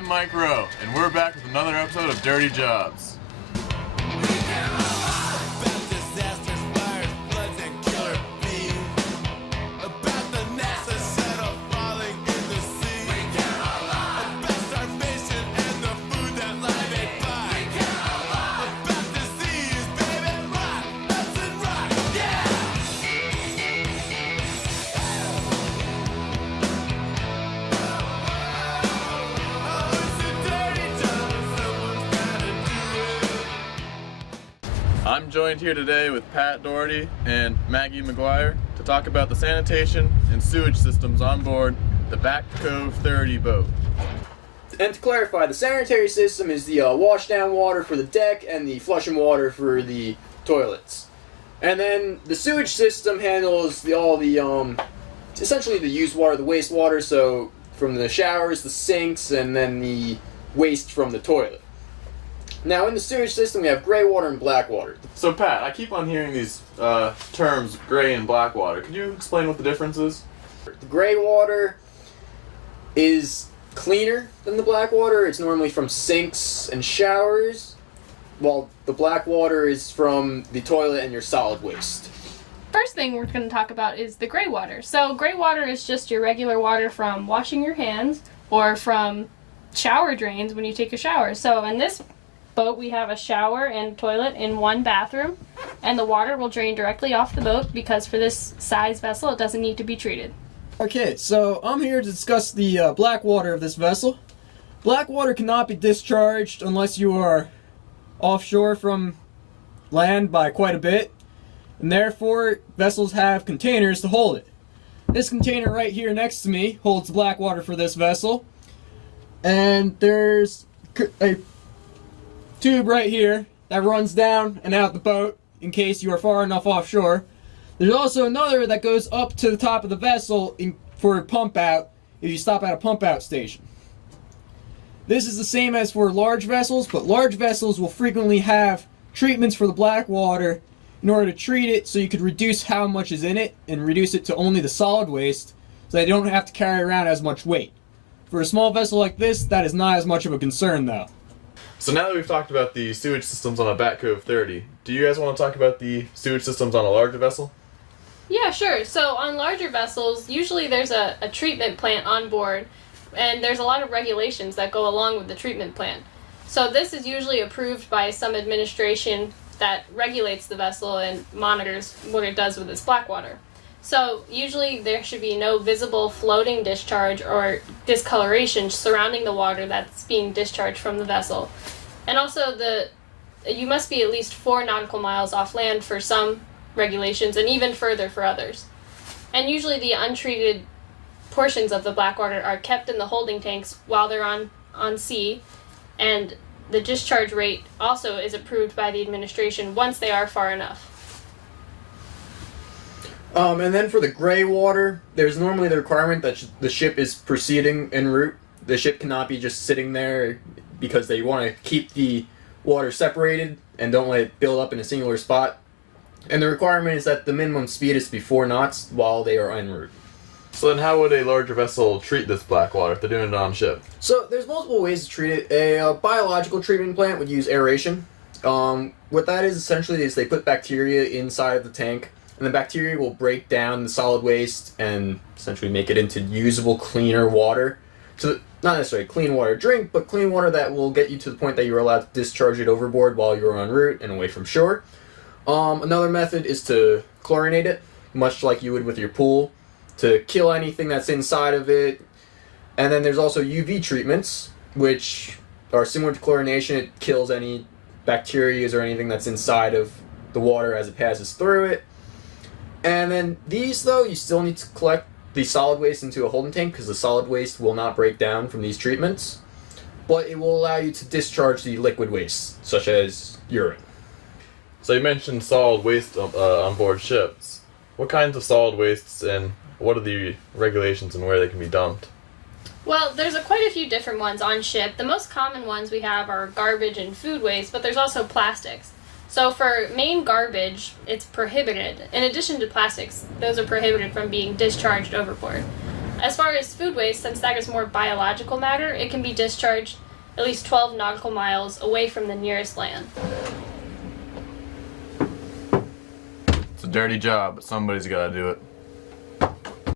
I'm Mike Rowe, and we're back with another episode of Dirty Jobs. I'm joined here today with Pat Doherty and Maggie McGuire to talk about the sanitation and sewage systems on board the Back Cove 30 boat. And to clarify, the sanitary system is the wash down water for the deck and the flushing water for the toilets. And then the sewage system handles essentially the used water, the wastewater, so from the showers, the sinks, and then the waste from the toilet. Now, in the sewage system, we have gray water and black water. So Pat, I keep on hearing these terms, gray and black water. Could you explain what the difference is? The gray water is cleaner than the black water. It's normally from sinks and showers, while the black water is from the toilet and your solid waste. First thing we're going to talk about is the gray water. So gray water is just your regular water from washing your hands or from shower drains when you take a shower. So in this boat we have a shower and toilet in one bathroom, and the water will drain directly off the boat because for this size vessel it doesn't need to be treated. Okay, so I'm here to discuss the black water of this vessel. Black water cannot be discharged unless you are offshore from land by quite a bit, and therefore vessels have containers to hold it. This container right here next to me holds the black water for this vessel, and there's a tube right here that runs down and out the boat in case you are far enough offshore. There's also another that goes up to the top of the vessel for a pump out if you stop at a pump out station. This is the same as for large vessels, but large vessels will frequently have treatments for the black water in order to treat it so you could reduce how much is in it and reduce it to only the solid waste so they don't have to carry around as much weight. For a small vessel like this, that is not as much of a concern though. So now that we've talked about the sewage systems on a Back Cove 30, do you guys want to talk about the sewage systems on a larger vessel? Yeah, sure. So on larger vessels, usually there's a treatment plant on board, and there's a lot of regulations that go along with the treatment plant. So this is usually approved by some administration that regulates the vessel and monitors what it does with its black water. So usually there should be no visible floating discharge or discoloration surrounding the water that's being discharged from the vessel. And also you must be at least 4 nautical miles off land for some regulations and even further for others. And usually the untreated portions of the black water are kept in the holding tanks while they're on sea, and the discharge rate also is approved by the administration once they are far enough. And then for the gray water, there's normally the requirement that the ship is proceeding en route. The ship cannot be just sitting there because they want to keep the water separated and don't let it build up in a singular spot. And the requirement is that the minimum speed is to be 4 knots while they are en route. So then how would a larger vessel treat this black water if they're doing it on ship? So there's multiple ways to treat it. A biological treatment plant would use aeration. What that is essentially is they put bacteria inside of the tank, and the bacteria will break down the solid waste and essentially make it into usable, cleaner water. So not necessarily clean water to drink, but clean water that will get you to the point that you're allowed to discharge it overboard while you're en route and away from shore. Another method is to chlorinate it, much like you would with your pool, to kill anything that's inside of it. And then there's also UV treatments, which are similar to chlorination. It kills any bacteria or anything that's inside of the water as it passes through it. And then these, though, you still need to collect the solid waste into a holding tank because the solid waste will not break down from these treatments, but it will allow you to discharge the liquid waste, such as urine. So you mentioned solid waste on board ships. What kinds of solid wastes and what are the regulations and where they can be dumped? Well, there's quite a few different ones on ship. The most common ones we have are garbage and food waste, but there's also plastics. So for main garbage, it's prohibited. In addition to plastics, those are prohibited from being discharged overboard. As far as food waste, since that is more biological matter, it can be discharged at least 12 nautical miles away from the nearest land. It's a dirty job, but somebody's got to do it.